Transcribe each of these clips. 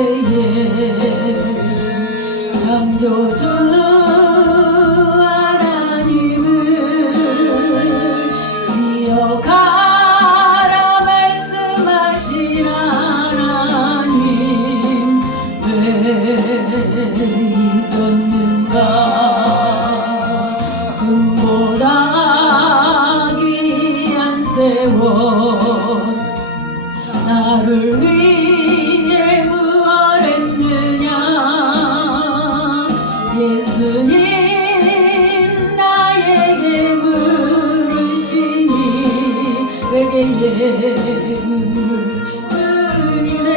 때에 창조주 하나님을 기억하라 말씀하신 하나님 왜 잊었는가. 금보다 귀한 세월 나를 위해 무엇했느냐. 예수님 나에게 물으시니 외계의 눈물 흘리네.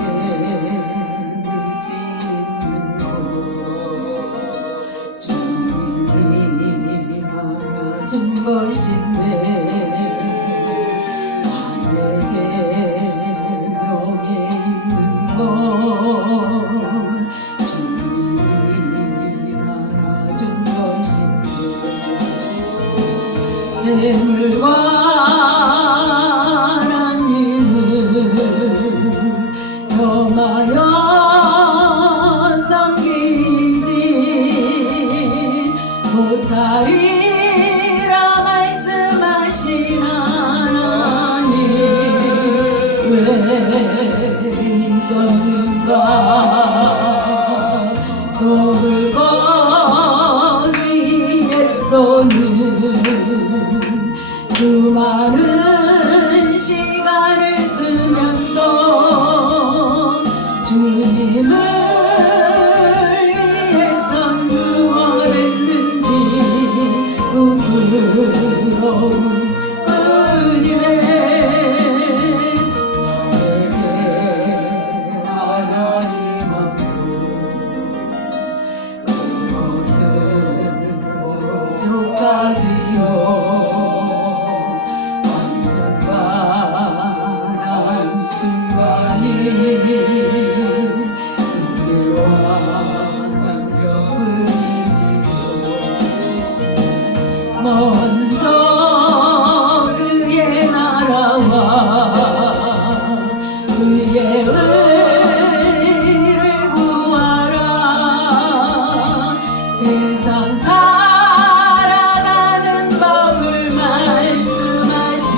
나에게 물지 있는 것 주님이 말아준 것인데 재물과 난 일을 겸하여 섬기지 못하리라 말씀하신 하나님 왜 잊었는가. 속을 거리에서는 수많은 시간을 쓰면서 주님을 위해선 무엇했는지 부끄러운 뿐이네. 나에게 하나님 앞으로 그것은 오른쪽까지요. 먼저 그의 나라와 그의 의를 구하라. 세상 살아가는 법을 말씀하신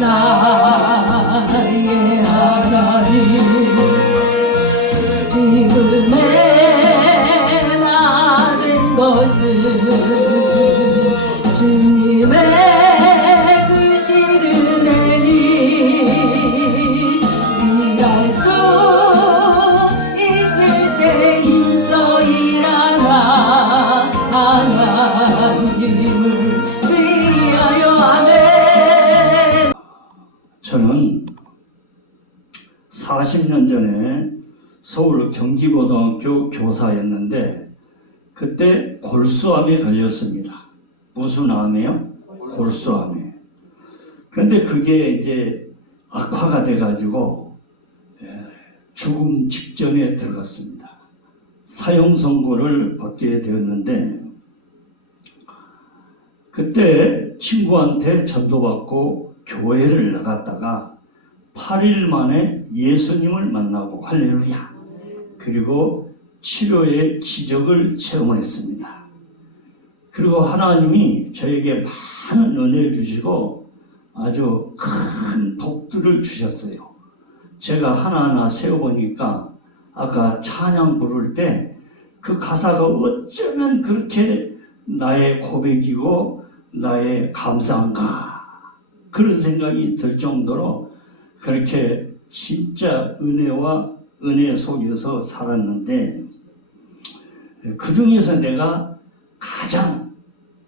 나의 하나님 지금의 나 된 것은 주님의 크신 은혜니 일할 수 있을 때 힘써 일하라. 하나님을 위하여. 아멘. 저는 40년 전에 서울 경기고등학교 교사였는데 그때 골수암에 걸렸습니다. 무슨 암이에요? 골수암에. 그런데 그게 이제 악화가 돼가지고 죽음 직전에 들어갔습니다. 사형 선고를 받게 되었는데 그때 친구한테 전도받고 교회를 나갔다가 8일 만에 예수님을 만나고 할렐루야. 그리고 치료의 기적을 체험했습니다. 그리고 하나님이 저에게 많은 은혜를 주시고 아주 큰 복들을 주셨어요. 제가 하나하나 세어보니까 아까 찬양 부를 때 그 가사가 어쩌면 그렇게 나의 고백이고 나의 감사한가 그런 생각이 들 정도로 그렇게 진짜 은혜와 은혜 속에서 살았는데 그 중에서 내가 가장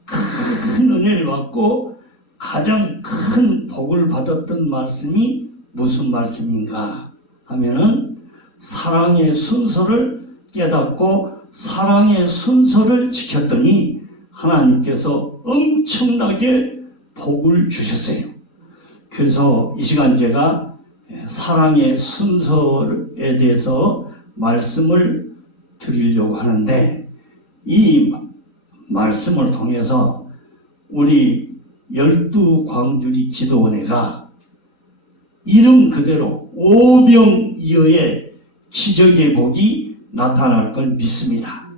큰 은혜를 받고 가장 큰 복을 받았던 말씀이 무슨 말씀인가 하면은 사랑의 순서를 깨닫고 사랑의 순서를 지켰더니 하나님께서 엄청나게 복을 주셨어요. 그래서 이 시간 제가 사랑의 순서에 대해서 말씀을 드리려고 하는데 이 말씀을 통해서 우리 12광주리 기도원회가 이름 그대로 오병이어의 기적의 복이 나타날 걸 믿습니다.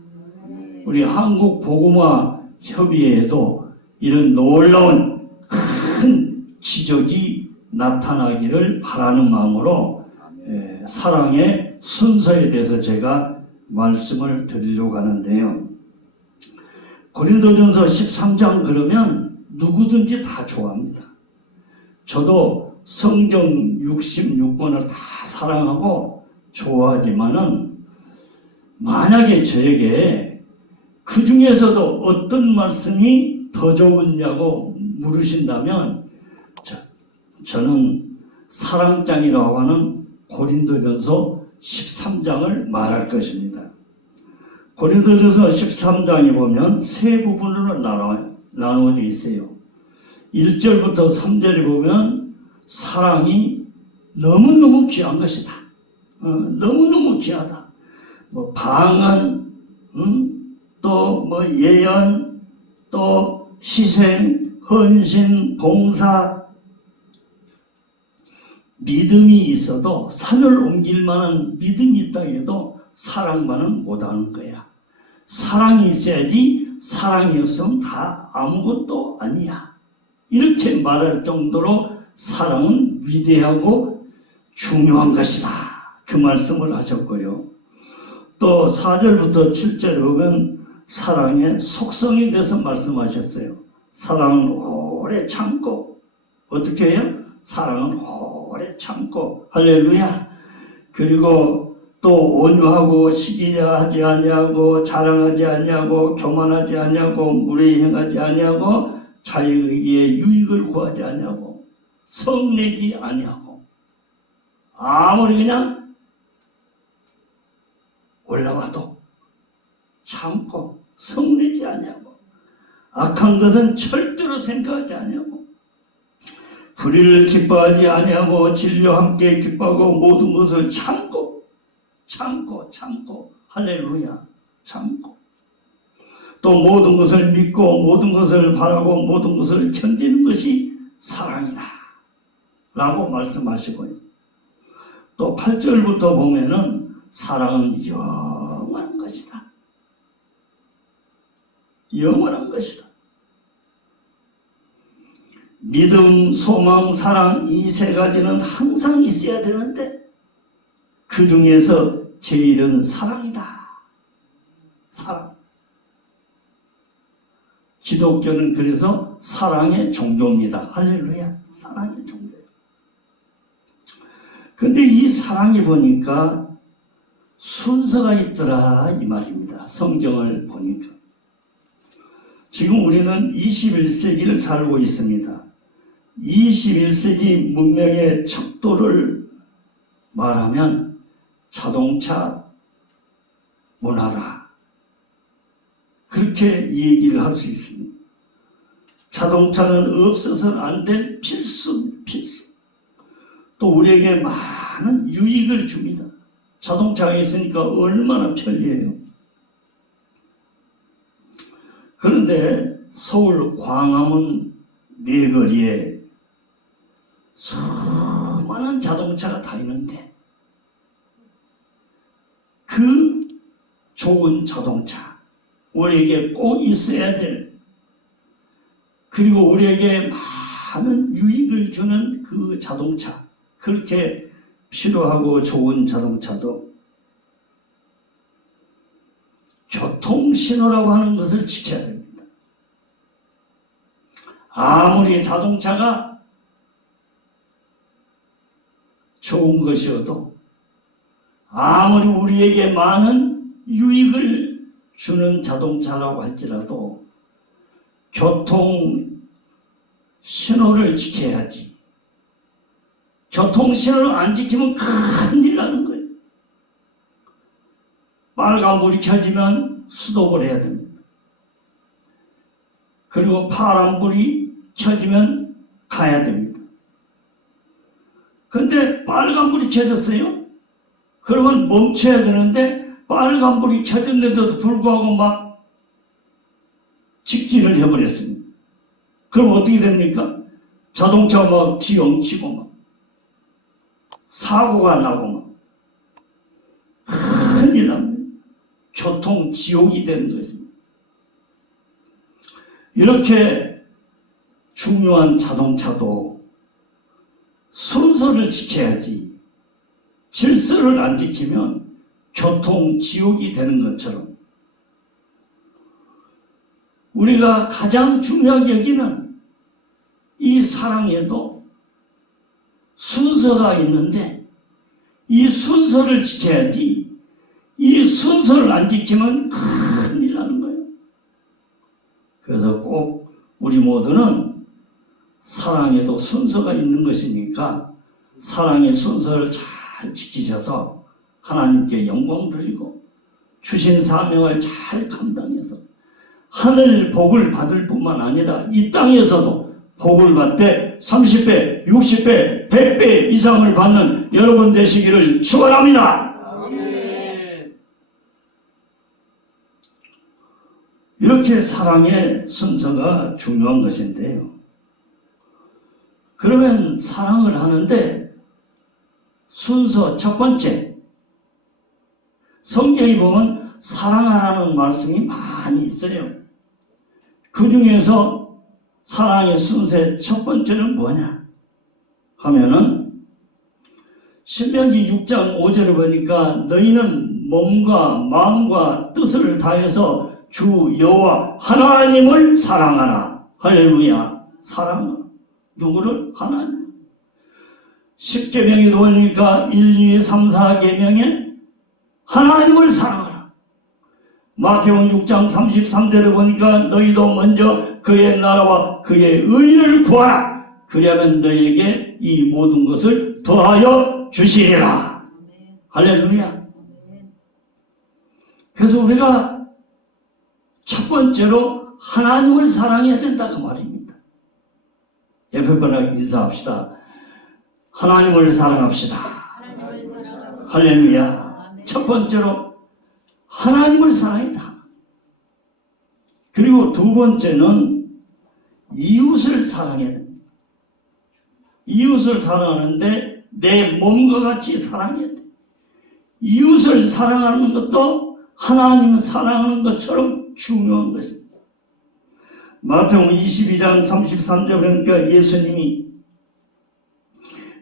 우리 한국 복음화 협의회에도 이런 놀라운 큰 기적이 나타나기를 바라는 마음으로 사랑의 순서에 대해서 제가 말씀을 드리려고 하는데요. 고린도전서 13장 그러면 누구든지 다 좋아합니다. 저도 성경 66권을 다 사랑하고 좋아하지만은 만약에 저에게 그 중에서도 어떤 말씀이 더 좋으냐고 물으신다면 저는 사랑장이라고 하는 고린도전서 13장을 말할 것입니다. 고린도전서 13장에 보면 세 부분으로 나누어져 있어요. 1절부터 3절에 보면 사랑이 너무너무 귀한 것이다. 너무너무 귀하다. 뭐 방언, 또 뭐 예언, 또 희생, 헌신, 봉사, 믿음이 있어도 산을 옮길 만한 믿음이 있다 해도 사랑만은 못하는 거야. 사랑이 있어야지 사랑이 없으면 다 아무것도 아니야. 이렇게 말할 정도로 사랑은 위대하고 중요한 것이다. 그 말씀을 하셨고요. 또 4절부터 7절에 보면 사랑의 속성에 대해서 말씀하셨어요. 사랑은 오래 참고 어떻게 해요? 사랑은 오래 참고 할렐루야. 그리고 또 온유하고 시기하지 아니하고 자랑하지 아니하고 교만하지 아니하고 무례히 행하지 아니하고 자기에게 유익을 구하지 아니하고 성내지 아니하고 아무리 그냥 올라와도 참고 성내지 아니하고 악한 것은 절대로 생각하지 아니하고 불의를 기뻐하지 아니하고 진리와 함께 기뻐하고 모든 것을 참고 할렐루야 참고 또 모든 것을 믿고 모든 것을 바라고 모든 것을 견디는 것이 사랑이다 라고 말씀하시고요. 또 8절부터 보면은 사랑은 영원한 것이다. 영원한 것이다. 믿음, 소망, 사랑 이 세 가지는 항상 있어야 되는데 그 중에서 제일은 사랑이다. 사랑. 기독교는 그래서 사랑의 종교입니다. 할렐루야. 사랑의 종교예요. 근데 이 사랑이 보니까 순서가 있더라 이 말입니다. 성경을 보니까. 지금 우리는 21세기를 살고 있습니다. 21세기 문명의 척도를 말하면 자동차 문화다. 그렇게 얘기를 할 수 있습니다. 자동차는 없어서는 안 될 필수. 또 우리에게 많은 유익을 줍니다. 자동차가 있으니까 얼마나 편리해요. 그런데 서울 광화문 내거리에 수많은 자동차가 다니는데 그 좋은 자동차, 우리에게 꼭 있어야 될, 그리고 우리에게 많은 유익을 주는 그 자동차, 그렇게 필요하고 좋은 자동차도 교통신호라고 하는 것을 지켜야 됩니다. 아무리 자동차가 좋은 것이어도 아무리 우리에게 많은 유익을 주는 자동차라고 할지라도 교통신호를 지켜야지. 교통신호를 안 지키면 큰일 나는 거예요. 빨간불이 켜지면 스톱을 해야 됩니다. 그리고 파란불이 켜지면 가야 됩니다. 그런데 빨간불이 켜졌어요? 그러면 멈춰야 되는데 빨간불이 켜졌는데도 불구하고 막 직진을 해버렸습니다. 그럼 어떻게 됩니까? 자동차가 막 뒤엉키고 막 사고가 나고 큰일 납니다. 교통 지옥이 되는 것입니다. 이렇게 중요한 자동차도 순서를 지켜야지 질서를 안 지키면 교통 지옥이 되는 것처럼 우리가 가장 중요하게 여기는 이 사랑에도 순서가 있는데 이 순서를 지켜야지 이 순서를 안 지키면 큰일 나는 거예요. 그래서 꼭 우리 모두는 사랑에도 순서가 있는 것이니까 사랑의 순서를 잘 지키셔서 하나님께 영광 돌리고 주신 사명을 잘 감당해서 하늘 복을 받을 뿐만 아니라 이 땅에서도 복을 받되 30배, 60배, 100배 이상을 받는 여러분 되시기를 축원합니다. 이렇게 사랑의 순서가 중요한 것인데요. 그러면 사랑을 하는데 순서 첫 번째, 성경에 보면 사랑하라는 말씀이 많이 있어요. 그 중에서 사랑의 순서의 첫 번째는 뭐냐 하면은 신명기 6장 5절을 보니까 너희는 몸과 마음과 뜻을 다해서 주 여호와 하나님을 사랑하라. 할렐루야. 사랑하라. 누구를? 하나님. 10계명에도 보니까 1, 2, 3, 4계명에 하나님을 사랑하라. 마태복음 6장 33절을 보니까 너희도 먼저 그의 나라와 그의 의를 구하라. 그리하면 너희에게 이 모든 것을 더하여 주시리라. 할렐루야. 그래서 우리가 첫 번째로 하나님을 사랑해야 된다 그 말입니다. 옆에 분하고 인사합시다. 하나님을 사랑합시다. 할렐루야. 첫 번째로 하나님을 사랑해야. 그리고 두 번째는 이웃을 사랑해야 됩니다. 이웃을 사랑하는데 내 몸과 같이 사랑해야 돼. 이웃을 사랑하는 것도 하나님을 사랑하는 것처럼 중요한 것입니다. 마태복음 22장 33절 보니까 예수님이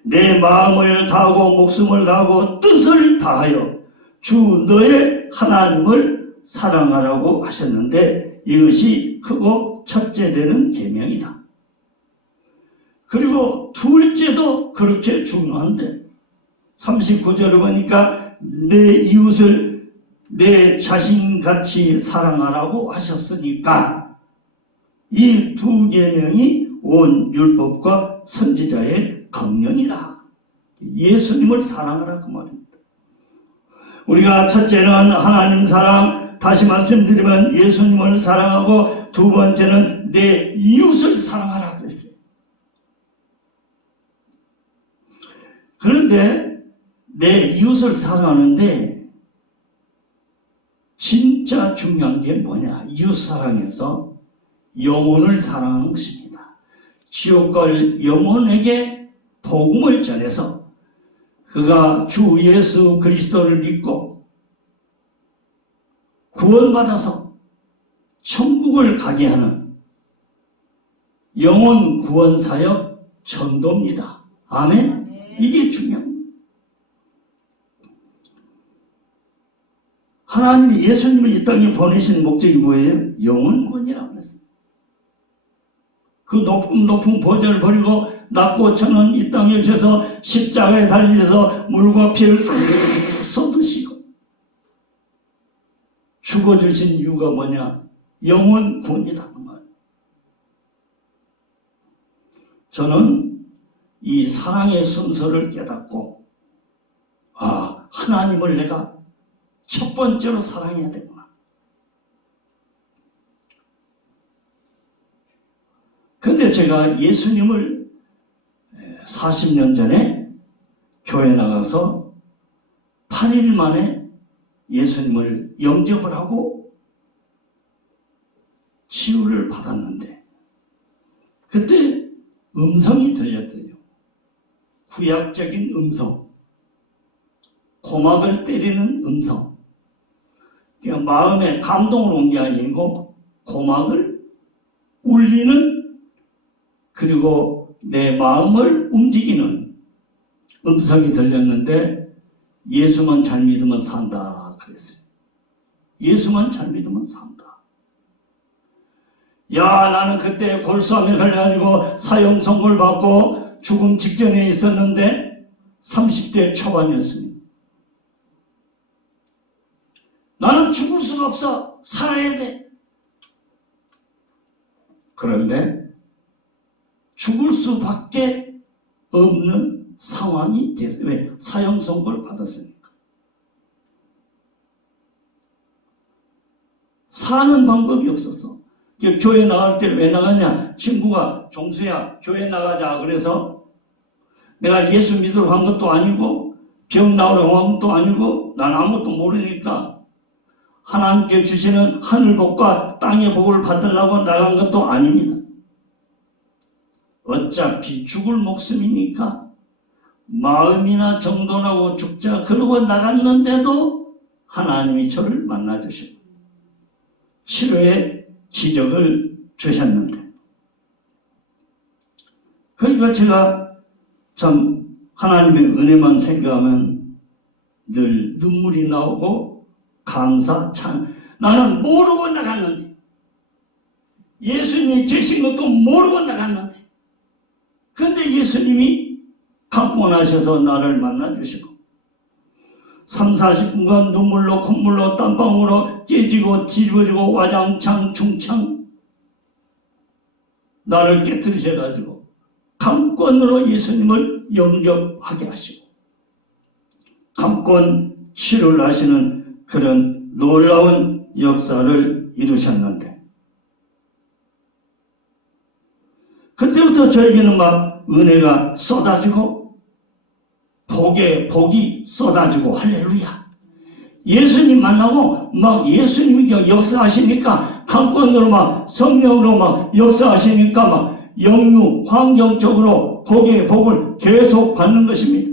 내 마음을 다하고 목숨을 다하고 뜻을 다하여 주 너의 하나님을 사랑하라고 하셨는데 이것이 크고 첫째 되는 계명이다. 그리고 둘째도 그렇게 중요한데 39절을 보니까 내 이웃을 내 자신같이 사랑하라고 하셨으니까 이 두 계명이 온 율법과 선지자의 강령이라. 예수님을 사랑하라 그 말입니다. 우리가 첫째는 하나님 사랑, 다시 말씀드리면 예수님을 사랑하고 두 번째는 내 이웃을 사랑하라 그랬어요. 그런데 내 이웃을 사랑하는데 진짜 중요한 게 뭐냐? 이웃 사랑에서 영혼을 사랑하는 것입니다. 지옥 갈 영혼에게 복음을 전해서 그가 주 예수 그리스도를 믿고 구원받아서 천국을 가게 하는 영혼 구원 사역 전도입니다. 아멘? 이게 중요합니다. 하나님이 예수님을 이 땅에 보내신 목적이 뭐예요? 영혼 구원이라고 그랬어요. 그 높은 보좌를 버리고 낮고 천은 이 땅에 오셔서 십자가에 달리셔서 물과 피를 쏟으시고 죽어주신 이유가 뭐냐? 영혼 구원이다 그 말. 저는 이 사랑의 순서를 깨닫고 하나님을 내가 첫 번째로 사랑해야 되구나. 근데 제가 예수님을 40년 전에 교회 나가서 8일 만에 예수님을 영접을 하고 치유를 받았는데 그때 음성이 들렸어요. 구약적인 음성. 고막을 때리는 음성. 그냥 마음에 감동을 온 게 아니고 고막을 울리는, 그리고 내 마음을 움직이는 음성이 들렸는데 예수만 잘 믿으면 산다 그랬어요. 예수만 잘 믿으면 산다. 야, 나는 그때 골수암에 걸려가지고 사형 선고를 받고 죽음 직전에 있었는데 30대 초반이었습니다. 나는 죽을 수가 없어. 살아야 돼. 그런데 죽을 수밖에 없는 상황이 됐어요. 왜? 사형 선고를 받았으니까. 사는 방법이 없었어. 교회 나갈 때 왜 나가냐? 친구가 종수야 교회 나가자 그래서 내가 예수 믿으러 간 것도 아니고 병 나으러 간 것도 아니고 난 아무것도 모르니까 하나님께 주시는 하늘복과 땅의 복을 받으려고 나간 것도 아닙니다. 어차피 죽을 목숨이니까 마음이나 정돈하고 죽자 그러고 나갔는데도 하나님이 저를 만나주시고 치료의 기적을 주셨는데, 그러니까 제가 참 하나님의 은혜만 생각하면 늘 눈물이 나오고 감사, 참. 나는 모르고 나갔는데, 예수님이 계신 것도 모르고 나갔는데, 근데 예수님이 강권하셔서 나를 만나주시고 30-40분간 눈물로 콧물로 땀방울로 깨지고 뒤집어지고 와장창 중창 나를 깨뜨리셔가지고 강권으로 예수님을 영접하게 하시고 강권 치료를 하시는 그런 놀라운 역사를 이루셨는데, 그때부터 저에게는 막 은혜가 쏟아지고 복에 복이 쏟아지고 할렐루야. 예수님 만나고 막 예수님이 역사하시니까 강권으로 막 성령으로 막 역사하시니까 막 영육 환경적으로 복의 복을 계속 받는 것입니다.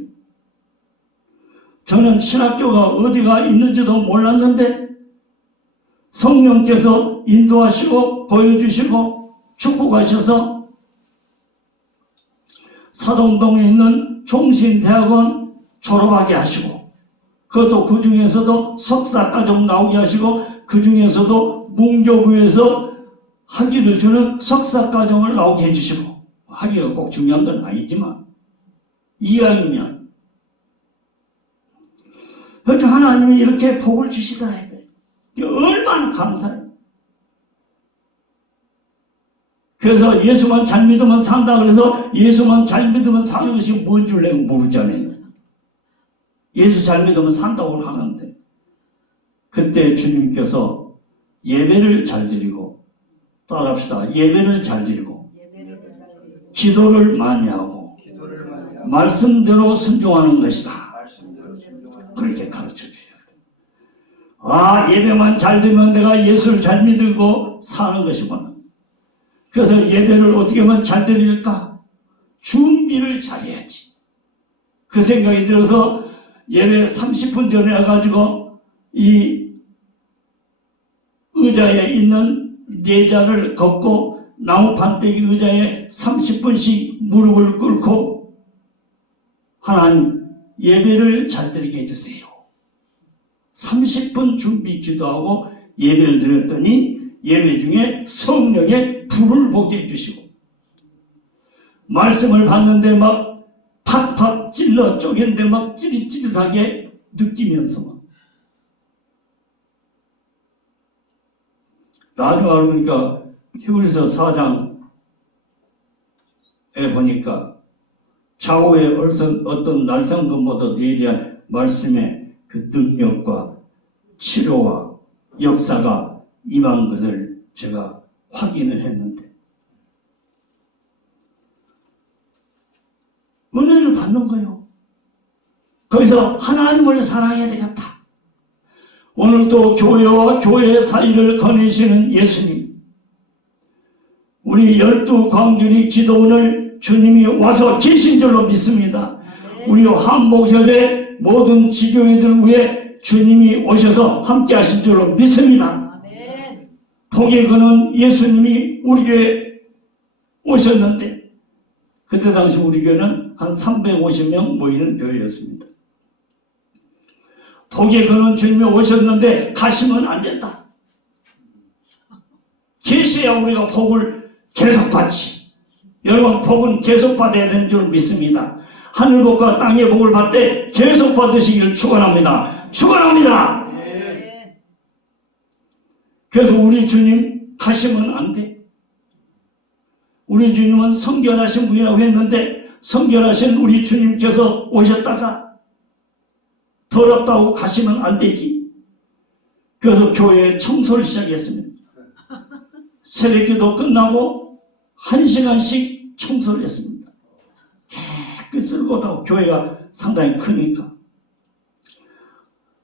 저는 신학교가 어디가 있는지도 몰랐는데 성령께서 인도하시고 보여주시고 축복하셔서 사동동에 있는 종신대학원 졸업하게 하시고, 그것도 그 중에서도 석사과정 나오게 하시고, 그 중에서도 문교부에서 학위를 주는 석사과정을 나오게 해주시고, 학위가 꼭 중요한 건 아니지만 이왕이면 그렇게 하나님이 이렇게 복을 주시더라. 얼마나 감사해요. 그래서 예수만 잘 믿으면 산다 그래서 예수만 잘 믿으면 사는 것이 뭔 줄 내가 모르잖아요. 예수 잘 믿으면 산다고 하는데, 그때 주님께서 예배를 잘 드리고, 따라합시다. 예배를 잘 드리고 기도를 많이 하고 말씀대로 순종하는 것이다. 그렇게 가르쳐 주셨어요. 아, 예배만 잘 드리면 내가 예수를 잘 믿고 사는 것이구나. 그래서 예배를 어떻게 하면 잘 드릴까? 준비를 잘해야지. 그 생각이 들어서 예배 30분 전에 와가지고 이 의자에 있는 내자를 걷고 나무 판때기 의자에 30분씩 무릎을 꿇고 하나님 예배를 잘 드리게 해주세요. 30분 준비 기도하고 예배를 드렸더니 예배 중에 성령의 불을 보게 해주시고 말씀을 받는데 막 팍팍 찔러 쪼개는데 막 찌릿찌릿하게 느끼면서 나중에 알고 보니까 히브리서 4장에 보니까 좌우에 어떤 날선 것보다 예리한 말씀의 그 능력과 치료와 역사가 임한 것을 제가 확인을 했는데, 은혜를 받는 거예요. 거기서 하나님을 사랑해야 되겠다. 오늘도 교회와 교회 사이를 거니시는 예수님, 우리 12광주리 기도원을 주님이 와서 계신 줄로 믿습니다. 우리 한복협의 모든 지교회들 위해 주님이 오셔서 함께 하신 줄로 믿습니다. 아멘. 복의 근원 예수님이 우리 교회에 오셨는데 그때 당시 우리 교회는 한 350명 모이는 교회였습니다. 복의 근원 주님이 오셨는데 가시면 안 된다. 계셔야 우리가 복을 계속 받지. 여러분, 복은 계속 받아야 되는 줄 믿습니다. 하늘 복과 땅의 복을 받되 계속 받으시길 축원합니다. 축원합니다. 아멘. 그래서 우리 주님 가시면 안 돼. 우리 주님은 성결하신 분이라고 했는데 성결하신 우리 주님께서 오셨다가 더럽다고 가시면 안 되지. 그래서 교회에 청소를 시작했습니다. 새벽기도 끝나고 1시간씩 청소를 했습니다. 깨끗이 쓸고 교회가 상당히 크니까.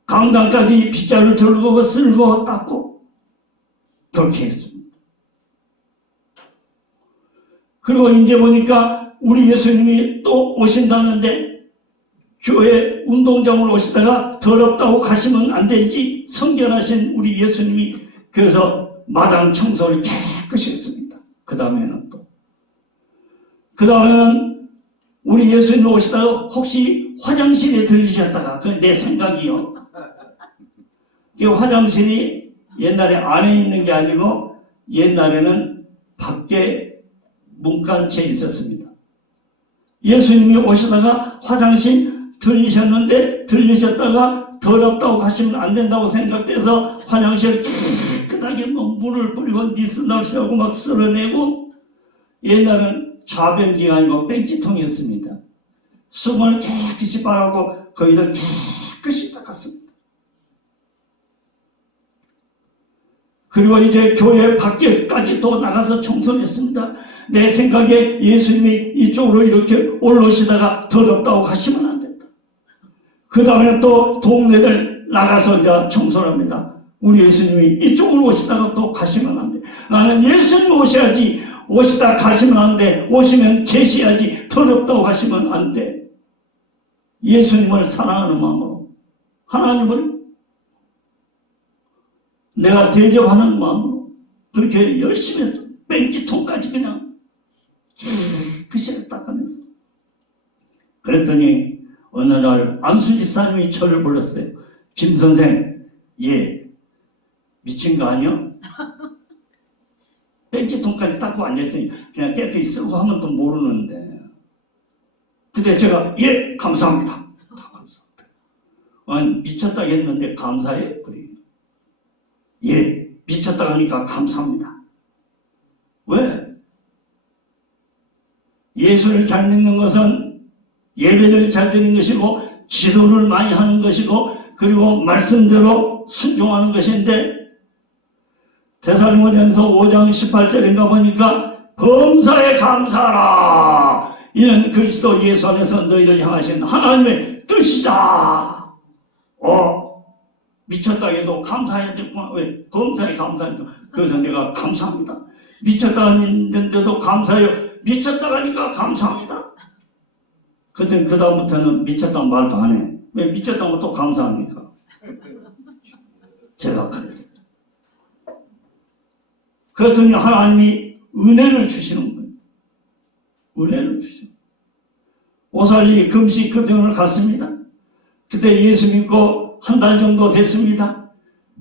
강당까지 빗자루를 들고 쓸고 닦고 그렇게 했습니다. 그리고 이제 보니까 우리 예수님이 또 오신다는데 교회 운동장으로 오시다가 더럽다고 가시면 안 되지. 성결하신 우리 예수님이 그래서 마당 청소를 깨끗이 했습니다. 그 다음에는 우리 예수님 오시다가 혹시 화장실에 들리셨다가 그 내 생각이요. 그 화장실이 옛날에 안에 있는 게 아니고 옛날에는 밖에 문간체에 있었습니다. 예수님이 오시다가 화장실 들리셨다가 더럽다고 가시면 안 된다고 생각돼서 화장실 깨끗하게 물을 뿌리고 니스날스하고 막 쓸어내고 옛날은 좌변기가 아니고 뺑기통이었습니다. 수건을 깨끗이 빨아고 거기다 깨끗이 닦았습니다. 그리고 이제 교회 밖에까지 또 나가서 청소를 했습니다. 내 생각에 예수님이 이쪽으로 이렇게 올라오시다가 더럽다고 가시면 안 된다. 그 다음에 또 동네를 나가서 이제 청소를 합니다. 우리 예수님이 이쪽으로 오시다가 또 가시면 안 돼. 나는 예수님 오셔야지. 오시다 가시면 안 돼. 오시면 계셔야지. 더럽다고 가시면 안 돼. 예수님을 사랑하는 마음으로 하나님을 내가 대접하는 마음으로 그렇게 열심히 했어. 뺑기통까지 그냥 깨끗이 닦아냈어. 그랬더니 어느 날 안수 집사님이 저를 불렀어요. 김 선생, 얘 미친 거 아니야? 뺑기통까지 닦고 앉아있으니 그냥 깨끗이 쓰고 하면 또 모르는데. 그때 제가 예 감사합니다. 아니 미쳤다 했는데 감사해? 그래. 예 미쳤다 하니까 감사합니다. 왜? 예수를 잘 믿는 것은 예배를 잘 드리는 것이고 기도를 많이 하는 것이고 그리고 말씀대로 순종하는 것인데 데살로니가전서 5장 18절인가 보니까 범사에 감사하라. 이는 그리스도 예수 안에서 너희를 향하신 하나님의 뜻이다. 미쳤다 해도 감사해야 되구나. 왜? 범사에 감사하니까. 그래서 내가 감사합니다. 미쳤다 했는데도 감사해요. 미쳤다 하니까 감사합니다. 그때 그 다음부터는 미쳤다는 말도 안 해. 왜 미쳤다고 또 감사합니까? 제가 그랬어요. 그랬더니 하나님이 은혜를 주시는 거예요. 은혜를 주시는 거예요. 오살리 금식 교대원을 갔습니다. 그때 예수 믿고 한 달 정도 됐습니다.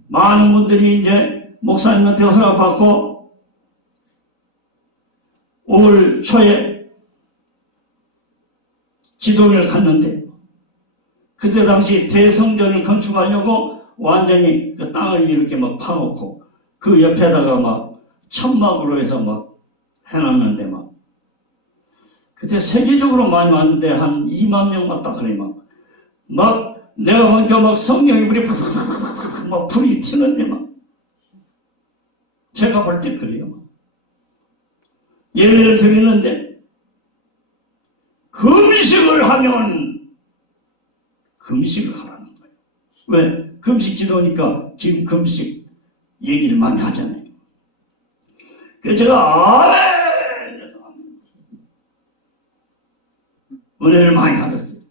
많은 분들이 이제 목사님한테 허락받고 5월 초에 기도를 갔는데 그때 당시 대성전을 건축하려고 완전히 그 땅을 이렇게 막 파놓고 그 옆에다가 막 천막으로 해서 막 해놨는데 막 그때 세계적으로 많이 왔는데 한 2만 명 왔다 그래 막 내가 보니까 막 성령의 불이 막 불이 튀는데 막 제가 볼 때 그래요. 막. 예배를 드리는데 금식을 하면 금식을 하라는 거예요. 왜? 금식 지도니까 지금 금식 얘기를 많이 하잖아요. 그래서 제가 아멘! 은혜를 많이 받았어요.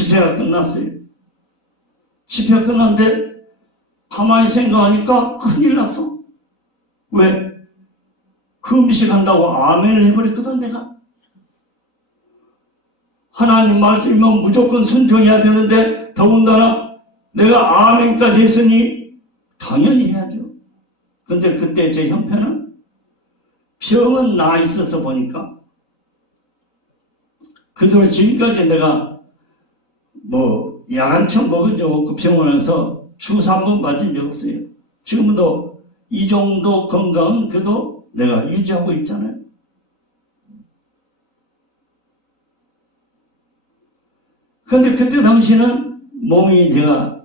집회가 끝났어요. 집회가 끝났는데 가만히 생각하니까 큰일 났어. 왜? 금식한다고 아멘을 해버렸거든 내가. 하나님 말씀이면 무조건 순종해야 되는데 더군다나 내가 아멘까지 했으니 당연히 해야죠. 근데 그때 제 형편은 병은 나 있어서 보니까 그대로 지금까지 내가 뭐 야간청 먹은 적 없고 병원에서 주사 한 번 맞은 적 없어요. 지금도 이 정도 건강은 그래도 내가 유지하고 있잖아요. 그런데 그때 당시는 몸이 내가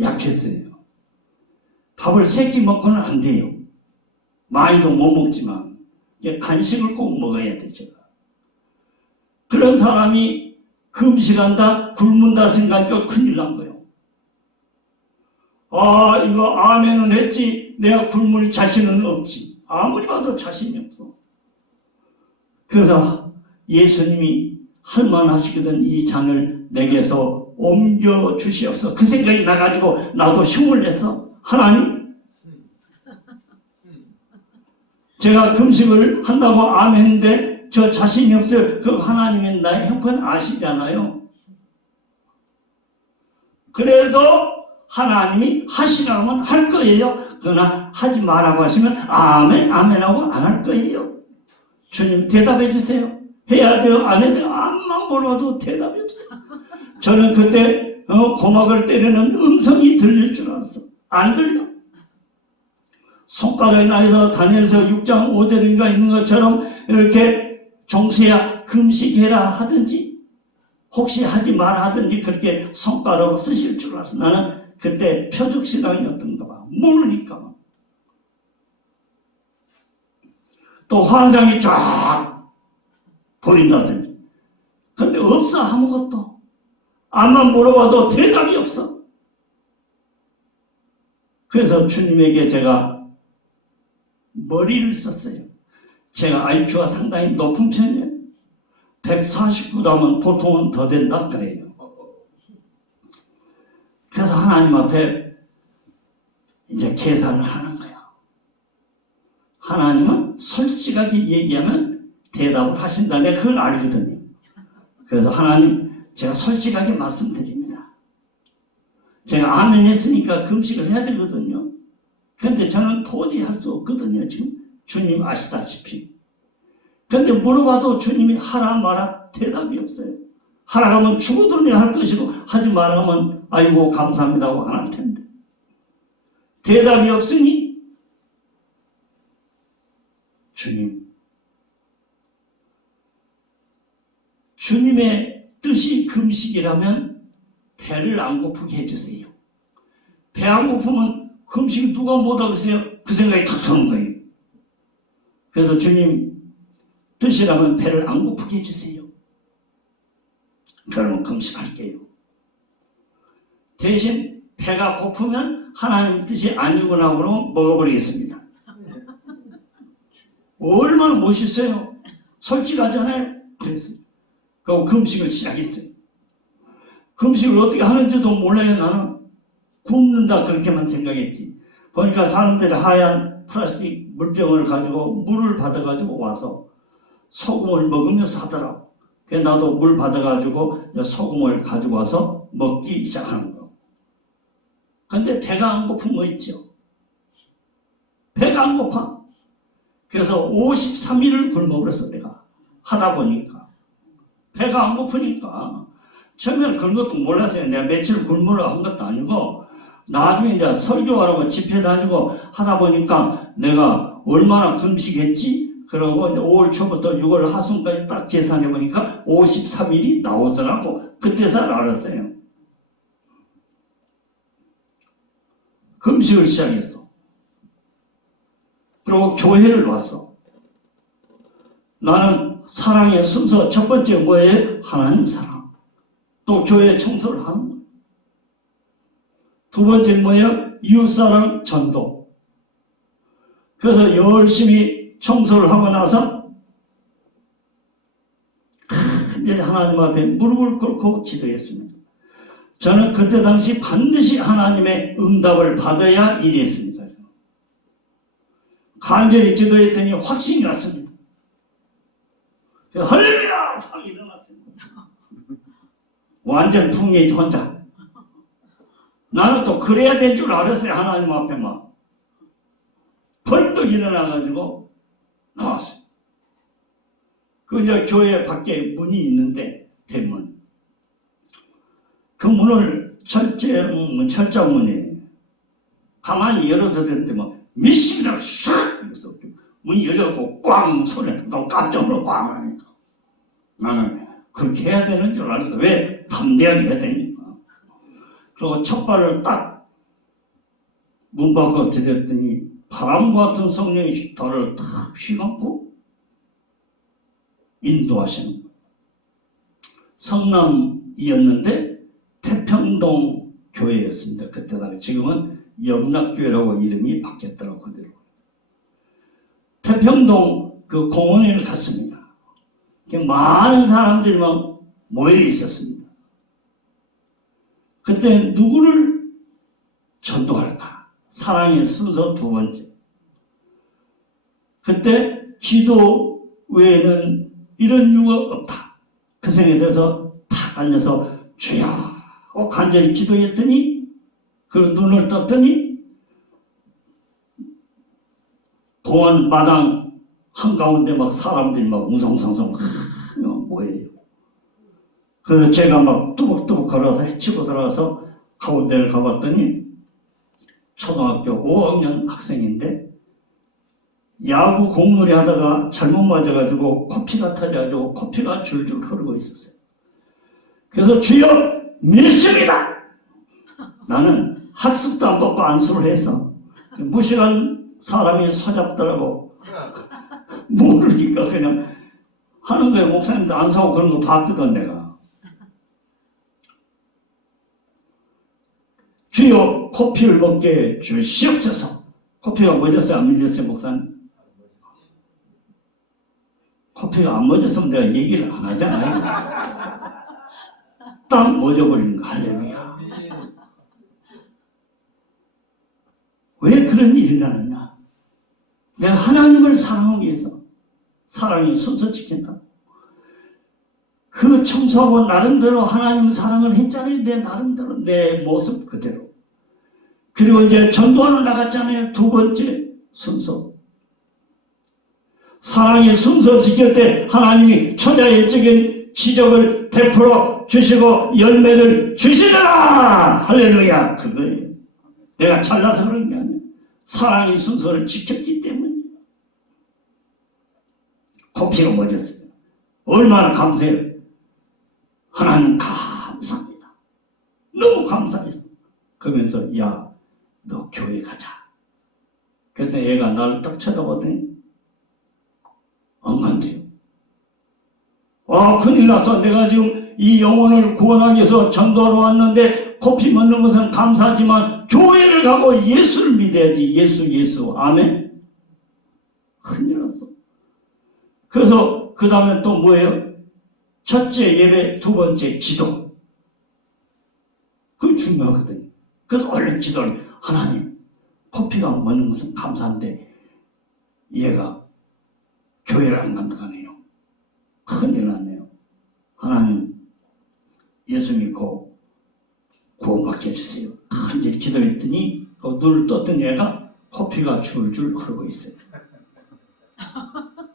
약했어요. 밥을 3끼 먹고는 안 돼요. 많이도 못 먹지만 간식을 꼭 먹어야 돼 제가. 그런 사람이 금식한다, 굶는다 생각하니까 큰일 난 거예요. 아, 이거 아멘은 했지 내가 굶을 자신은 없지. 아무리 봐도 자신이 없어. 그래서 예수님이 할만하시거든 이 잔을 내게서 옮겨 주시옵소서. 그 생각이 나가지고 나도 흉을 냈어. 하나님, 제가 금식을 한다고 아멘 했는데 저 자신이 없어요. 그 하나님은 나의 형편 아시잖아요. 그래도 하나님이 하시라면 할 거예요. 그러나 하지 말라고 하시면 아멘, 아멘하고 안 할 거예요. 주님 대답해 주세요. 해야 돼요? 안 해야 돼요? 암만 물어봐도 대답이 없어요. 저는 그때 고막을 때리는 음성이 들릴 줄 알았어. 안 들려. 손가락에 나에서 다니엘서 6장 5절인가 있는 것처럼 이렇게 종수야 금식해라 하든지 혹시 하지 마라 하든지 그렇게 손가락으로 쓰실 줄 알았어. 나는 그때 표적신앙이었던가 봐. 모르니까. 또 환상이 쫙 보인다든지. 근데 없어 아무것도. 암만 물어봐도 대답이 없어. 그래서 주님에게 제가 머리를 썼어요. 제가 IQ가 상당히 높은 편이에요. 149라면 보통은 더 된다 그래요. 그래서 하나님 앞에 이제 계산을 하는 거야. 하나님은 솔직하게 얘기하면 대답을 하신다. 내가 그걸 알거든요. 그래서 하나님 제가 솔직하게 말씀드립니다. 제가 아멘 했으니까 금식을 해야 되거든요. 근데 저는 도저히 할 수 없거든요. 지금 주님 아시다시피. 근데 물어봐도 주님이 하라 마라 대답이 없어요. 하라 하면 죽어도 내가 할 것이고 하지 마라 하면 아이고 감사합니다 하고 안 할 텐데. 대답이 없으니 주님의 뜻이 금식이라면 배를 안 고프게 해주세요. 배 안 고프면 금식을 누가 못하겠어요? 그 생각이 탁 드는 거예요. 그래서 주님 뜻이라면 배를 안 고프게 해주세요. 그러면 금식할게요. 대신 배가 고프면 하나님 뜻이 아니구나 그러면 먹어버리겠습니다. 얼마나 멋있어요. 솔직하잖아요. 그래서 그 금식을 시작했어요. 금식을 어떻게 하는지도 몰라요. 나는 굶는다 그렇게만 생각했지. 보니까 사람들이 하얀 플라스틱 물병을 가지고 물을 받아가지고 와서 소금을 먹으면서 하더라고. 그래서 나도 물 받아가지고 소금을 가지고 와서 먹기 시작하는 거. 근데 배가 안 고픈 거 있죠. 배가 안 고파. 그래서 53일을 굶어버렸어 내가. 하다 보니까. 배가 안 고프니까. 처음에는 그런 것도 몰랐어요. 내가 며칠 굶으려고 한 것도 아니고 나중에 이제 설교하라고 집회 다니고 하다 보니까 내가 얼마나 금식했지? 그러고 이제 5월 초부터 6월 하순까지 딱 계산해 보니까 53일이 나오더라고. 그때서 알았어요. 금식을 시작했어. 그리고 교회를 왔어. 나는 사랑의 순서 첫 번째 뭐예요? 하나님 사랑. 또 교회 청소를 하는 거예요. 두 번째 뭐예요? 이웃사랑 전도. 그래서 열심히 청소를 하고 나서 이제 하나님 앞에 무릎을 꿇고 기도했습니다. 저는 그때 당시 반드시 하나님의 응답을 받아야 일했습니다. 간절히 기도했더니 확신이 났습니다. 할렐루야! 하고 일어났습니다. 완전 풍요지 혼자. 나는 또 그래야 될 줄 알았어요. 하나님 앞에 막 벌떡 일어나가지고 나왔어요. 그 이제 교회 밖에 문이 있는데 대문. 그 문을 철자문이에요. 가만히 열어도 되는데 뭐 미심이라고 슉! 문이 열려고 꽝 소리가 또 깜짝 놀라 꽝 하니까 나는 그렇게 해야 되는 줄 알았어. 왜? 담대하게 해야 되니까. 그리고 첫 발을 딱 문 밖으로 들였더니 바람 같은 성령이 저를 탁 휘감고 인도하시는 거예요. 성남이었는데 태평동 교회였습니다. 그때 당시. 지금은 영락교회라고 이름이 바뀌었더라고요. 그대로. 태평동 그 공원에 갔습니다. 많은 사람들이 막 모여 있었습니다. 그때 누구를 전도할까? 사랑의 순서 두 번째. 그때 기도 외에는 이런 이유가 없다. 그 생각에 대해서 탁 앉아서 주여 간절히 기도했더니 그 눈을 떴더니 공원 마당 한가운데 막 사람들이 막 웅성성성 뭐예요. 그래서 제가 막 뚜벅뚜벅 걸어서 헤치고 들어가서 가운데를 가봤더니 초등학교 5학년 학생인데 야구 공놀이 하다가 잘못 맞아가지고 코피가 터져가지고 코피가 줄줄 흐르고 있었어요. 그래서 주여 믿습니다. 나는 학습도 안 받고 안수를 했어. 무식한 사람이 서잡더라고. 모르니까 그냥 하는 거예요. 목사님도 안수하고 그런 거 봤거든 내가. 주여 코피를 먹게 주시옵소서. 코피가 멎었어요? 안 멎었어요? 목사님? 코피가 안 멎었으면 내가 얘기를 안 하잖아요. 딱 멎어버리는 거. 할렐루야. 왜 그런 일이 일어나느냐? 내가 하나님을 사랑하기 위해서 사랑의 순서 지킨다. 그 청소하고 나름대로 하나님 사랑을 했잖아요. 내 나름대로 내 모습 그대로. 그리고 이제 전도하러 나갔잖아요. 두 번째 순서. 사랑의 순서 지킬 때 하나님이 초자연적인 기적을 베풀어 주시고 열매를 주시더라. 할렐루야. 그거예요. 내가 잘나서 그런 게 아니에요. 사랑의 순서를 지켰기 때문에. 코피가 멎었어요. 얼마나 감사해요. 하나님 감사합니다. 너무 감사했어. 그러면서 야 너 교회 가자. 그래서 얘가 나를 딱 쳐다보더니 안 간대요. 큰일 났어. 내가 지금 이 영혼을 구원하기 위해서 전도하러 왔는데 코피 멎는 것은 감사하지만 교회를 가고 예수를 믿어야지. 예수 아멘. 큰일 났어. 그래서 그 다음에 또 뭐예요? 첫째 예배, 두 번째 기도. 그게 중요하거든요. 그래서 얼른 기도를 하나님 코피가 멎는 것은 감사한데 얘가 교회를 안 간다네요. 큰일 났네요. 하나님 예수 믿고 구원받게 해주세요. 간절히 기도했더니 눈을 떴던 얘가 코피가 줄줄 흐르고 있어요.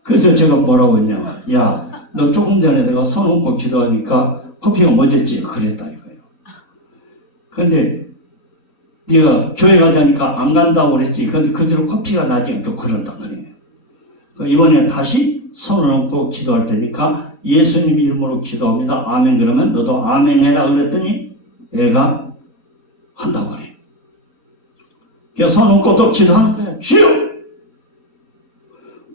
그래서 제가 뭐라고 했냐. 야, 너 조금 전에 내가 손 얹고 기도하니까 코피가 멎었지. 그랬다 이거예요. 근데 네가 교회 가자니까 안 간다고 그랬지. 근데 그대로 코피가 나지 않고 그런단 말이에요. 이번에 다시 손을 얹고 기도할 테니까 예수님 이름으로 기도합니다. 아멘. 그러면 너도 아멘 해라 그랬더니 애가 한다고 그래요. 그래서 손 얹고 또 기도하는 거예요. 주여!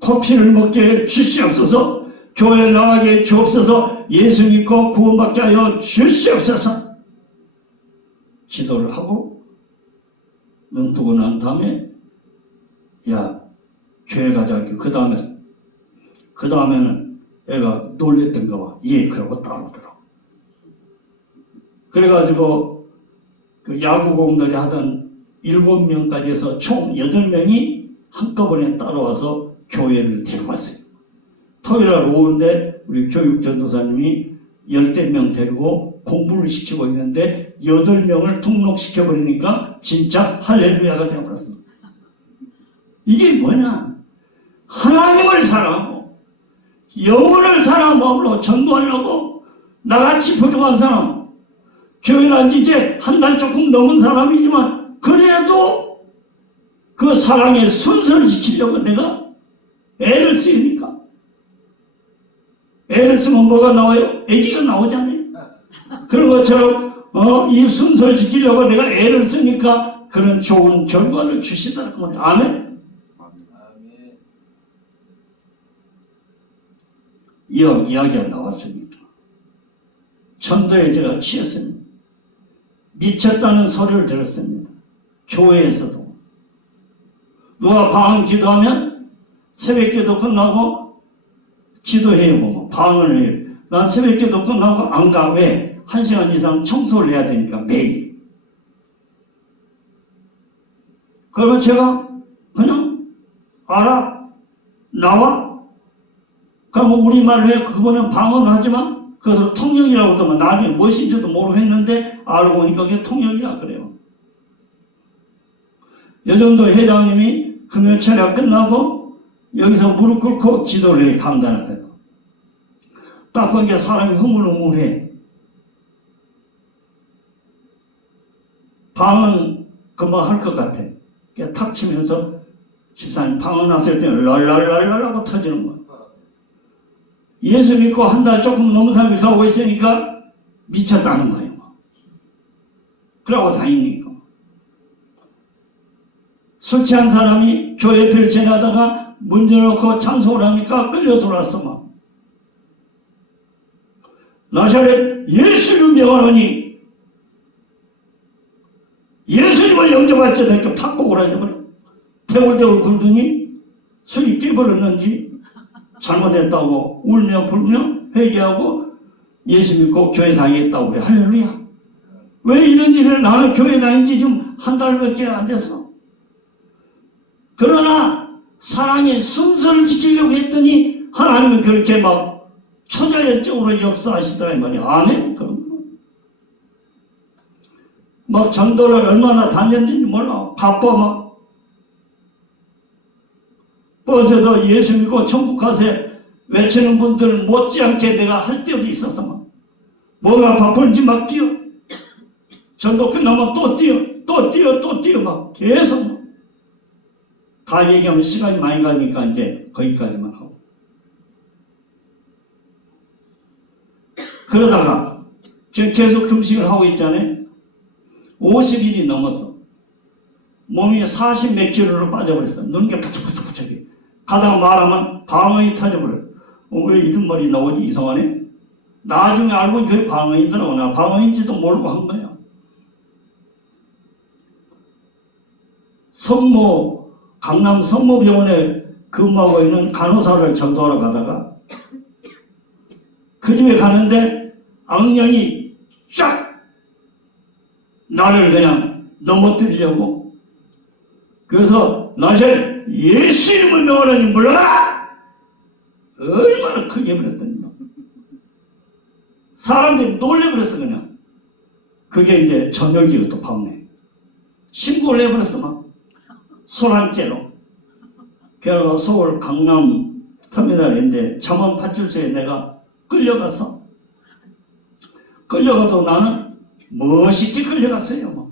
코피를 먹게 주시옵소서. 교회 나가게 주옵소서. 예수 믿고 구원받게 하여 주시옵소서. 기도를 하고 눈 뜨고 난 다음에 야 교회 가자. 그 다음에는 애가 놀랬던가 봐. 예, 그러고 따라오더라고. 그래가지고 그 야구공들이 하던 7명까지 해서 총 8명이 한꺼번에 따라와서 교회를 데려왔어요. 토요일날 오후인데 우리 교육전도사님이 10명 데리고 공부를 시키고 있는데 8명을 등록시켜버리니까 진짜 할렐루야가 되어버렸어. 이게 뭐냐? 하나님을 사랑하고 영혼을 사랑하고 전도하려고 나같이 부족한 사람, 교회 난 지 이제 한 달 조금 넘은 사람이지만 그래도 그 사랑의 순서를 지키려고 내가 애를 쓰니까 애를 쓰면 뭐가 나와요? 애기가 나오잖아요. 그런 것처럼 이 순서를 지키려고 내가 애를 쓰니까 그런 좋은 결과를 주시더라고 말이에요. 아멘. 이야기가 나왔습니다. 전도에 제가 취했습니다. 미쳤다는 소리를 들었습니다. 교회에서도. 누가 방언 기도하면 새벽기도 끝나고 기도해요. 보면 방언을 해요. 난 새벽기도 끝나고 안 가. 왜? 1시간 이상 청소를 해야 되니까 매일. 그러면 제가 그냥 알아. 나와. 그럼 우리말로 해. 그거는 방언을 하지만 그것을 통역이라고 하더만 나중에 무엇인지도 모르고 했는데 알고 보니까 그게 통역이라 그래요. 여정도 회장님이 금요철야 끝나고 여기서 무릎 꿇고 기도를 해. 강단 앞에서. 딱 보니까 사람이 흐물흐물해. 방언 금방 할 것 같아. 탁 치면서 집사님 방언 났을 때 랄랄랄랄 하고 터지는 거야. 예수 믿고 한 달 조금 넘은 사람이 가고 있으니까 미쳤다는 거예요. 그러고 다니니까. 술 취한 사람이 교회 옆을 지나다가 문 열어놓고 찬송을 하니까 끌려 들어왔어 막. 나사렛 예수를 명하노니 예수님을 영접할 때 이렇게 팍 꼬그라져버려. 태울대울 굴더니 술이 깨버렸는지 잘못했다고 울며 불며 회개하고 예수 믿고 교회 다니겠다고 그래. 할렐루야. 왜 이런 일을 나는 교회 다닌 지 좀 한 달밖에 안 됐어. 그러나 사랑의 순서를 지키려고 했더니 하나님은 그렇게 막 초자연적으로 역사하시더라 이 말이야. 아멘. 그럼 막 전도를 얼마나 다녔는지 몰라. 바빠 막. 버스에서 예수 믿고 천국 가세 외치는 분들 못지않게 내가 할 때도 있었어. 막. 뭐가 바쁜지 막 뛰어. 전도 끝나면 또 뛰어. 또 뛰어. 또 뛰어. 막 계속 막. 다 얘기하면 시간이 많이 가니까 이제 거기까지만 하고. 그러다가 지금 계속 금식을 하고 있잖아요. 50일이 넘었어. 몸이 40몇 킬로로 빠져버렸어. 눈게 부쩍부쩍부쩍해. 가다가 말하면 방언이 터져버려. 왜 이런 말이 나오지? 이상하네. 나중에 알고 그게 방언이더라고. 나 방언인지도 모르고 한 거야. 강남 성모병원에 근무하고 있는 간호사를 전도하러 가다가 그 집에 가는데 악령이 쫙 나를 그냥 넘어뜨리려고. 그래서 나를 예수 이름을 명하노니 물러가라! 얼마나 크게 버렸더니 사람들이 놀래버렸어. 그냥 그게 이제 저녁이고 또 밤에 신고를 해버렸어. 막 소란죄로. 그래서 서울 강남 터미널인데 잠원 파출소에 내가 끌려갔어. 끌려가도 나는 멋있게 끌려갔어요.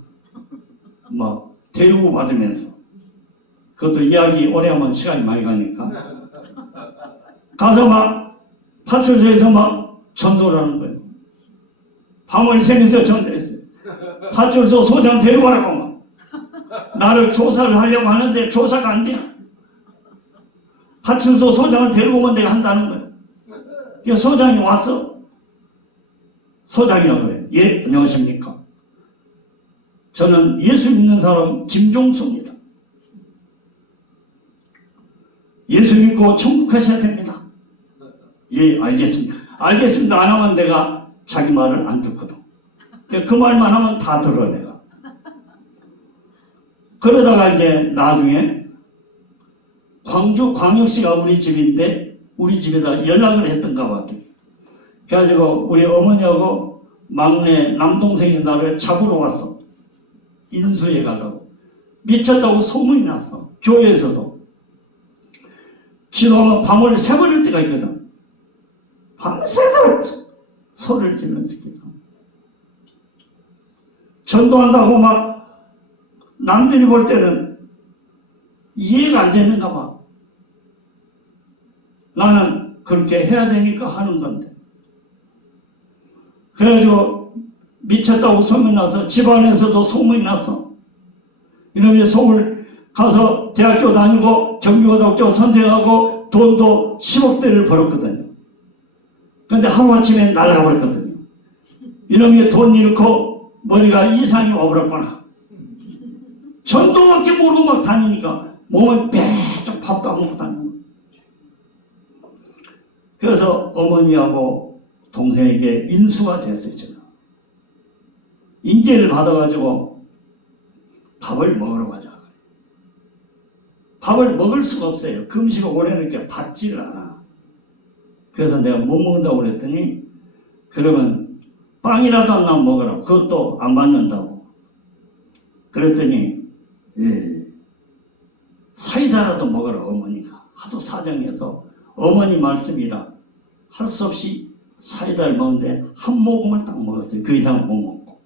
막 대우 받으면서. 그것도 이야기 오래 하면 시간이 많이 가니까. 가서 막 파출소에서 막 전도를 하는 거예요. 밤을 새면서 전도했어요. 파출소 소장 데려가라고 막. 나를 조사를 하려고 하는데 조사가 안 돼. 파출소 소장을 데리고 오면 내가 한다는 거예요. 그래서 소장이 왔어. 소장이라고 그래요. 예, 안녕하십니까. 저는 예수 믿는 사람 김종수입니다. 예수 믿고 천국 가셔야 됩니다. 예, 알겠습니다. 알겠습니다. 안 하면 내가 자기 말을 안 듣거든. 그 말만 하면 다 들어, 내가. 그러다가 이제 나중에 광주광역시가 우리 집인데 우리 집에다 연락을 했던가 같아요. 그래가지고 우리 어머니하고 막내 남동생이 나를 잡으러 왔어. 인수에 가려고. 미쳤다고 소문이 났어. 교회에서도. 기도하면 밤을 새버릴 때가 있거든. 밤새도록 소리를 지르면서 기도. 전도한다고 막 남들이 볼 때는 이해가 안 되는가 봐. 나는 그렇게 해야 되니까 하는 건데. 그래가지고 미쳤다고 소문이 나서 집안에서도 소문이 났어. 이놈이 서울 가서 대학교 다니고 경기고등학교 선생하고 돈도 10억대를 벌었거든요. 그런데 하루아침에 날아가 버렸거든요. 이놈이 돈 잃고 머리가 이상이 와버렸구나. 전도밖에 모르고 막 다니니까 몸을 빼쩍 밥도 안 먹고 다니고. 그래서 어머니하고 동생에게 인수가 됐어요. 제가. 인계를 받아가지고 밥을 먹으러 가자. 밥을 먹을 수가 없어요. 금식을 오래 늦게 받지를 않아. 그래서 내가 못 먹는다고 그랬더니 그러면 빵이라도 하나 먹으라고. 그것도 안 받는다고. 그랬더니 예, 사이다라도 먹으라 어머니가. 하도 사정해서 어머니 말씀이라 할 수 없이 사이다를 먹는데 한 모금을 딱 먹었어요. 그 이상은 못 먹고.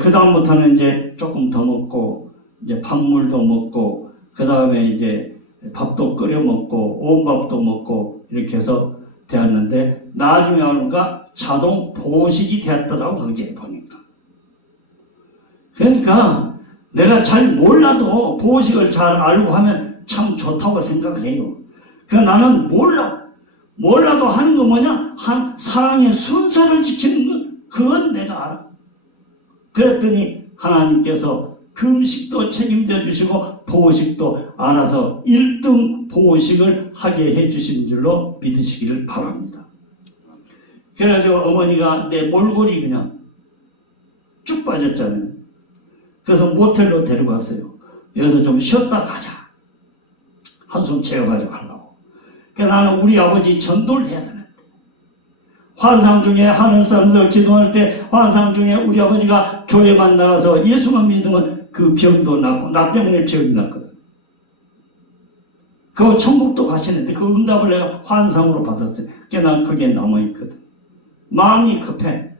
그 다음부터는 이제 조금 더 먹고 이제 밥물도 먹고 그 다음에 이제 밥도 끓여 먹고 온 밥도 먹고 이렇게 해서 되었는데 나중에 알고가 자동 보식이 되었더라고. 그게 보니까. 그러니까 내가 잘 몰라도 보식을 잘 알고 하면 참 좋다고 생각을 해요. 나는 몰라도 하는 거 뭐냐? 한 사랑의 순서를 지키는 것, 그건 내가 알아. 그랬더니 하나님께서 금식도 책임져 주시고 보식도 알아서 1등 보식을 하게 해주신 줄로 믿으시기를 바랍니다. 그래가지고 어머니가 내 몰골이 그냥 쭉 빠졌잖아요. 그래서 모텔로 데려갔어요. 여기서 좀 쉬었다 가자. 한숨 채워가지고 하려고. 그러니까 나는 우리 아버지 전도를 해야 되는데. 환상 중에 하늘산에서 기도할 때 환상 중에 우리 아버지가 교회만 나가서 예수만 믿으면 그 병도 낫고 나 때문에 병이 났거든. 그 천국도 가시는데 그 응답을 내가 환상으로 받았어요. 그러니까 난 그게 남아있거든. 마음이 급해.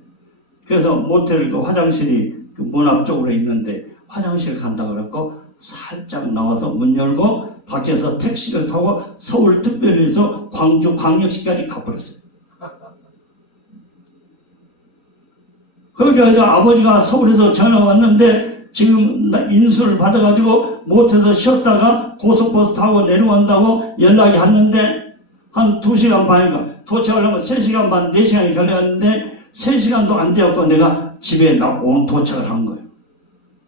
그래서 모텔 그 화장실이 그 문 앞쪽으로 있는데 화장실 간다고 그랬고 살짝 나와서 문 열고 밖에서 택시를 타고 서울특별시에서 광주광역시까지 가버렸어요. 그러니까 이제 아버지가 서울에서 전화 왔는데 지금 인수를 받아가지고 못해서 쉬었다가 고속버스 타고 내려온다고 연락이 왔는데 한 2시간 반인가 도착하려면 3시간 반, 4시간이 걸렸는데 3시간도 안 되었고 내가 집에 도착을 한 거예요.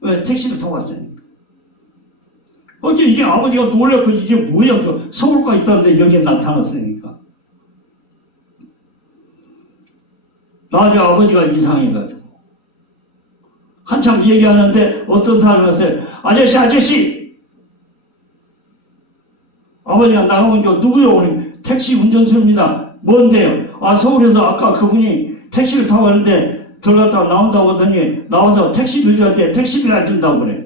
왜? 택시를 타고 왔으니까. 어제 이게 아버지가 놀래고 이게 뭐야? 서울가 있다는데 여기에 나타났으니까. 나중에 아버지가 이상해가지고. 한참 얘기하는데 어떤 사람이 왔어요. 아저씨! 아버지가 나가보니까 누구요? 우리 택시 운전수입니다. 뭔데요? 서울에서 아까 그분이 택시를 타고 왔는데 들어갔다 나온다고 하더니 나와서 택시비를 줄 때 택시비를 안 준다고 그래.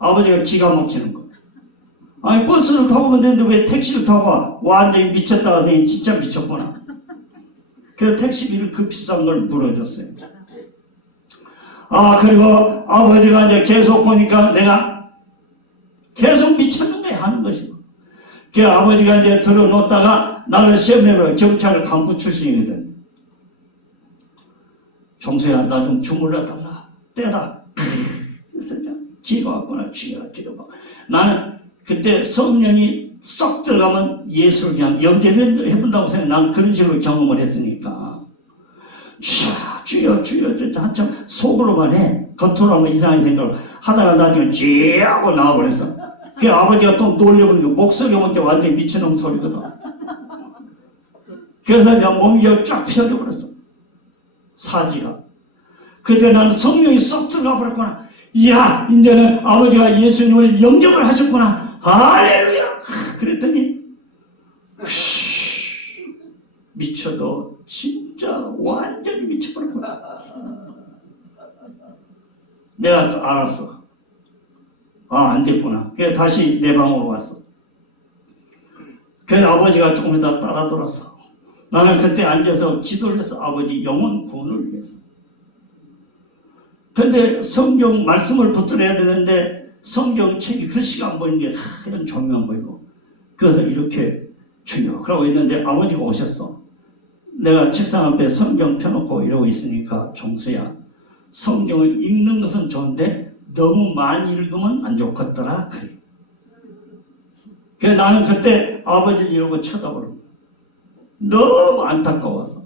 아버지가 기가 막히는 거야. 아니 버스를 타고 오면 되는데 왜 택시를 타고 와? 완전히 미쳤다 하더니 진짜 미쳤구나. 그래서 택시비를 그 비싼 걸 물어줬어요. 그리고 아버지가 이제 계속 보니까 내가 계속 미쳤는데 하는 것이고. 그 아버지가 이제 들어놓다가 나를 시험해봐요. 경찰 간부 출신이거든. 정수야, 나 좀 주물러 달라. 떼다. 그래서 기가 왔구나. 쥐가 막. 나는 그때 성령이 쏙 들어가면 예수를 그냥 영접을 해본다고 생각해. 나는 그런 식으로 경험을 했으니까. 쥐여, 한참 속으로만 해. 겉으로 하면 이상한 생각을 하다가 나중에 쥐 하고 나와버렸어. 그 아버지가 또 놀려버리고 목소리가 먼저 완전히 미친놈 소리거든. 그래서 내가 몸이 쫙 피어져 버렸어. 사지가. 그때 나는 성령이 쏙 들어가 버렸구나. 이야, 이제는 아버지가 예수님을 영접을 하셨구나. 할렐루야. 그랬더니 미쳐도 진짜 완전히 미쳐버렸구나. 내가 알았어. 안 됐구나. 그래서 다시 내 방으로 왔어. 그래서 아버지가 조금 이따 따라들었어. 나는 그때 앉아서 기도를 해서 아버지 영혼 구원을 위해서. 근데 성경 말씀을 붙들어야 되는데 성경책이 글씨가 안 보이는 게 그냥 종이만 보이고, 그래서 이렇게 주여 그러고 있는데 아버지가 오셨어. 내가 책상 앞에 성경 펴놓고 이러고 있으니까 종수야, 성경을 읽는 것은 좋은데 너무 많이 읽으면 안 좋겠더라. 그래. 그래서 나는 그때 아버지를 이러고 쳐다보는 거야. 너무 안타까워서.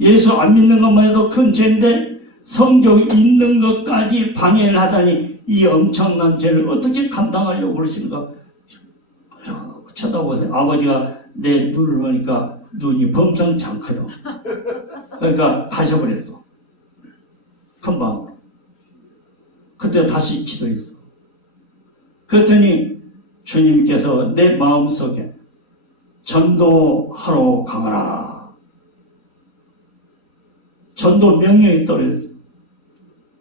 예수 안 믿는 것만 해도 큰 죄인데 성경 읽는 것까지 방해를 하다니 이 엄청난 죄를 어떻게 감당하려고 그러시는가. 쳐다보세요. 아버지가 내 눈을 보니까 눈이 범상치 않거든. 그러니까 가셔버렸어. 금방. 그때 다시 기도했어. 그랬더니 주님께서 내 마음속에 전도하러 가거라. 전도 명령이 떨어졌어요.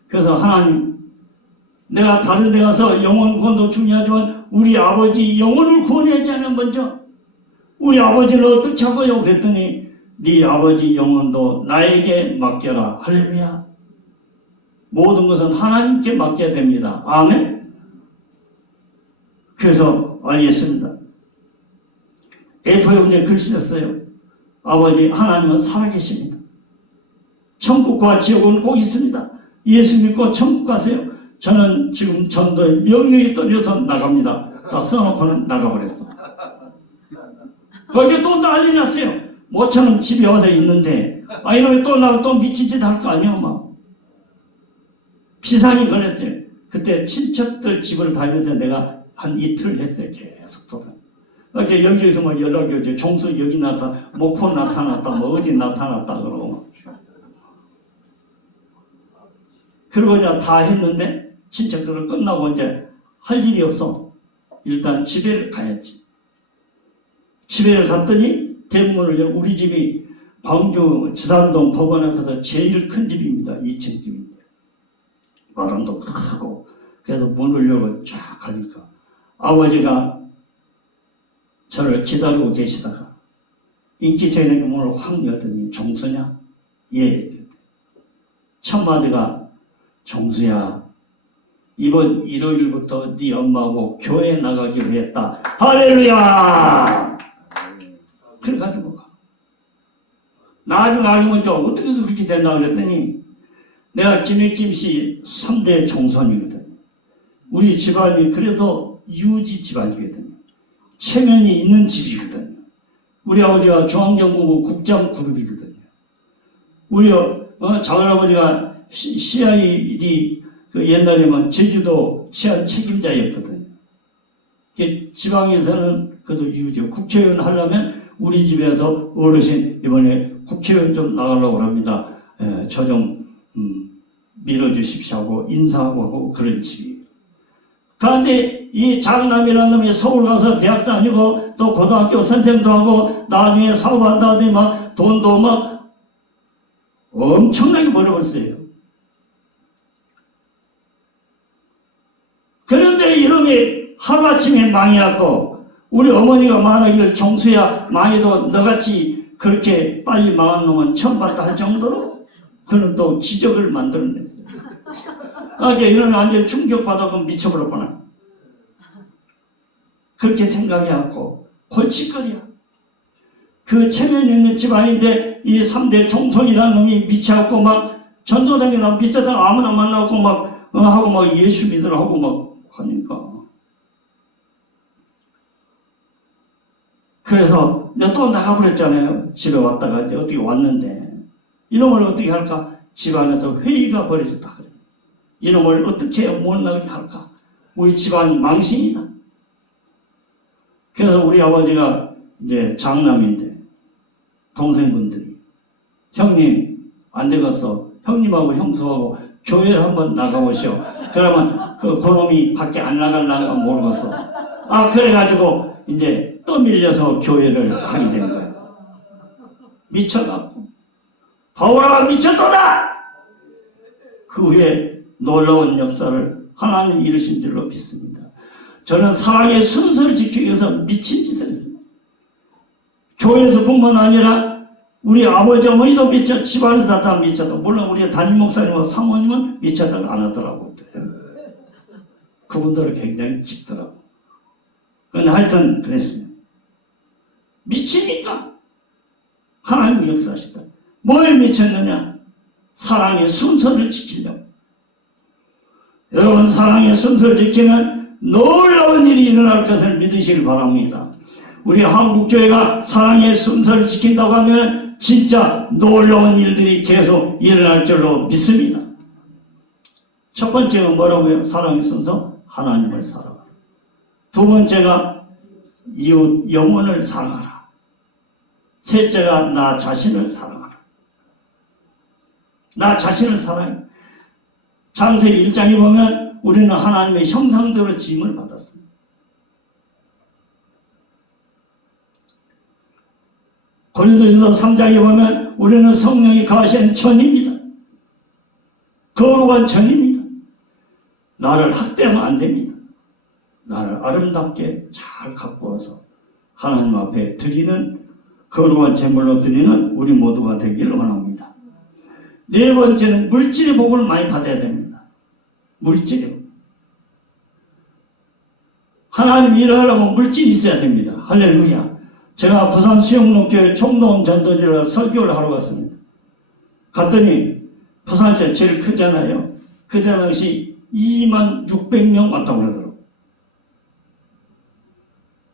그래서 하나님, 내가 다른 데 가서 영혼 구원도 중요하지만 우리 아버지 영혼을 구원하지 않으면 먼저 우리 아버지를 어떻게 하고요? 그랬더니 네 아버지 영혼도 나에게 맡겨라. 할렐루야. 모든 것은 하나님께 맡겨야 됩니다. 아멘. 그래서 알겠습니다. A4에 문제 글씨 썼어요. 아버지 하나님은 살아계십니다. 천국과 지옥은 꼭 있습니다. 예수 믿고 천국 가세요. 저는 지금 전도에 명령이 떨어져서 나갑니다. 딱 써놓고는 나가버렸어. 거기에 또 난리 났어요. 모처럼 집에 와서 있는데 이놈이 또 나고 또 미친 짓 할 거 아니야. 막 비상이 걸렸어요. 그때 친척들 집을 다니면서 내가 한 이틀 했어요. 계속 돌아. 이렇게 여기에서 막 연락이 오죠. 종수 여기 나타났다, 목포 나타났다, 뭐 어디 나타났다 그러고. 그리고 이제 다 했는데 친척들을 끝나고 이제 할 일이 없어. 일단 집에 가야지. 집에 갔더니 대문을 열고 우리 집이 광주 지산동 법원 앞에서 제일 큰 집입니다. 2층 집인데. 마당도 크고. 그래서 문을 열고 쫙 가니까 아버지가 저를 기다리고 계시다가 인기체는 그 문을 확 열더니 종수냐? 예. 첫 마디가 종수야, 이번 일요일부터 네 엄마하고 교회 나가기로 했다. 할렐루야! 그래가지고 나중에 알고 보니까 어떻게 해서 그렇게 된다고 그랬더니 내가 김액김씨 3대 종손이거든. 우리 집안이 그래도 유지 집안이거든. 체면이 있는 집이거든. 우리 아버지가 중앙정보부 국장그룹이거든요. 우리 작은아버지가 CID 그 옛날에는 제주도 치안 책임자였거든요. 지방에서는 그래도 유지요. 국회의원 하려면 우리 집에서 어르신 이번에 국회의원 좀 나가려고 합니다. 저 좀 밀어주십시오 하고 인사하고 하고 그런 집이에요. 그런데 이 장남이라는 놈이 서울 가서 대학 다니고 또 고등학교 선생도 하고 나중에 사업한다더니 막 돈도 막 엄청나게 벌어버렸어요. 그런데 이놈이 하루아침에 망해갖고 우리 어머니가 말하기를 종수야, 망해도 너같이 그렇게 빨리 망한 놈은 처음 봤다 할 정도로 그는 또 기적을 만들어냈어요. 그러니까 이놈이 완전 충격받아서 미쳐버렸구나. 그렇게 생각해갖고 골칫거리야. 그 체면 있는 집안인데 이 3대 종손이라는 놈이 미쳐갖고 막 전도당이나 미쳐다가 아무나 만나고 막 하고 막 예수 믿으라 하고 막 하니까. 그래서 내가 또 나가버렸잖아요. 집에 왔다가 이제 어떻게 왔는데 이놈을 어떻게 할까? 집안에서 회의가 벌어졌다 그래. 이놈을 어떻게 못 나가게 할까? 우리 집안이 망신이다. 그래서 우리 아버지가 이제 장남인데 동생분들이 형님 안 되겠어. 형님하고 형수하고 교회를 한번 나가보시오. 그러면 그놈이 밖에 안 나갈라는 건 모르겠어. 그래가지고 이제 떠밀려서 교회를 하게 된 거예요. 미쳐갖고 바울아 미쳤도다. 그 후에 놀라운 역사를 하나님 이루신 줄로 믿습니다. 저는 사랑의 순서를 지키기 위해서 미친 짓을 했습니다. 교회에서뿐만 아니라 우리 아버지 어머니도 미쳤, 집안에서 다 미쳤다. 물론 우리 담임 목사님과 사모님은 미쳤다고 안 하더라고요. 그분들은 굉장히 깊더라고요. 근데 하여튼 그랬어요. 미치니까 하나님이 역사하시다. 뭐에 미쳤느냐? 사랑의 순서를 지키려고. 여러분 사랑의 순서를 지키면 놀라운 일이 일어날 것을 믿으시길 바랍니다. 우리 한국교회가 사랑의 순서를 지킨다고 하면 진짜 놀라운 일들이 계속 일어날 줄로 믿습니다. 첫 번째가 뭐라고요? 사랑의 순서? 하나님을 사랑하라. 두 번째가 이웃 영혼을 사랑하라. 셋째가 나 자신을 사랑하라. 나 자신을 사랑해. 창세기 1장에 보면 우리는 하나님의 형상대로 지음을 받았습니다. 고린도전서 3장에 보면 우리는 성령이 거하신 천입니다. 거룩한 천입니다. 나를 학대하면 안 됩니다. 나를 아름답게 잘 갖고 와서 하나님 앞에 드리는 거룩한 제물로 드리는 우리 모두가 되기를 원합니다. 네 번째는 물질의 복을 많이 받아야 됩니다. 물질의 복. 하나님 일을 하려면 물질이 있어야 됩니다. 할렐루야. 제가 부산 수영록교회 총동 전도지를 설교를 하러 갔습니다. 갔더니 부산에서 제일 크잖아요. 그때 당시 26,000명 왔다고 그러더라고요.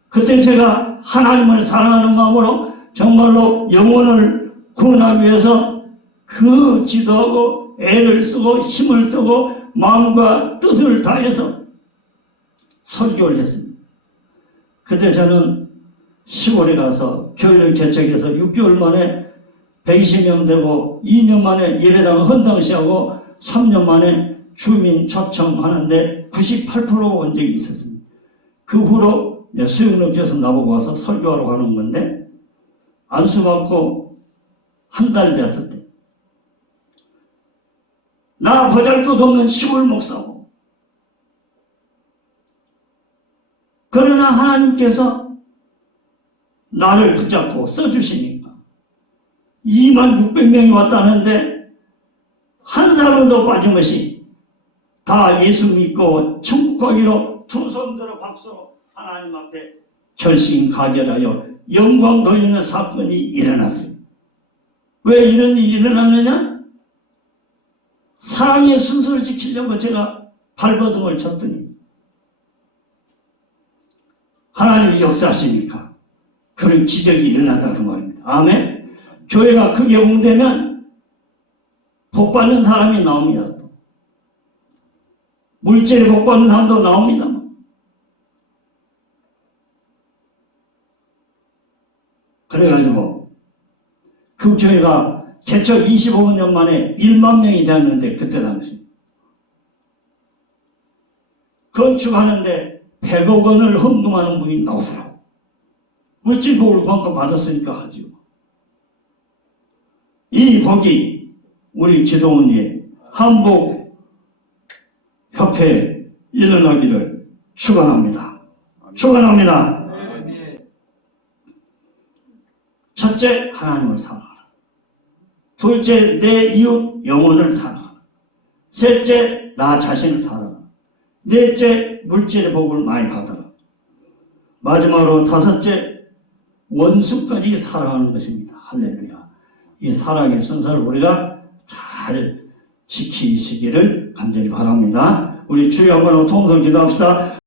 그때 제가 하나님을 사랑하는 마음으로 정말로 영혼을 구원하기 위해서 그 지도하고 애를 쓰고 힘을 쓰고 마음과 뜻을 다해서 설교를 했습니다. 그때 저는 시골에 가서 교회를 개척해서 6개월 만에 120명 되고 2년 만에 예배당 헌당시하고 3년 만에 주민 초청하는데 98%가 온 적이 있었습니다. 그 후로 수영록에서 나보고 와서 설교하러 가는 건데 안수받고 한 달 됐을 때 나 보잘것없는 시골 목사고 그러나 하나님께서 나를 붙잡고 써주시니까 26,000명이 왔다는데 한 사람도 빠짐없이 다 예수 믿고 천국 가기로 두 손 들어 박수로 하나님 앞에 결심 가결하여 영광 돌리는 사건이 일어났어요. 왜 이런 일이 일어났느냐? 사랑의 순서를 지키려고 제가 발버둥을 쳤더니 하나님이 역사하시니까 그런 기적이 일어나다는 말입니다. 아멘. 교회가 크게 홍되면 복받는 사람이 나옵니다. 물질에 복받는 사람도 나옵니다. 그래가지고 그 교회가 개척 25년 만에 1만 명이 되었는데 그때 당시 건축하는데 100억 원을 헌금하는 분이 나오더라고. 물질복을 그만큼 받았으니까 하죠. 이 복이 우리 기도원의 한복협회에 일어나기를 축원합니다. 축원합니다. 첫째, 하나님을 사랑하라. 둘째, 내 이웃 영혼을 사랑하라. 셋째, 나 자신을 사랑하라. 넷째, 물질의 복을 많이 받아라. 마지막으로 다섯째, 원수까지 사랑하는 것입니다. 할렐루야. 이 사랑의 순서를 우리가 잘 지키시기를 간절히 바랍니다. 우리 주여 한번 통성 기도합시다.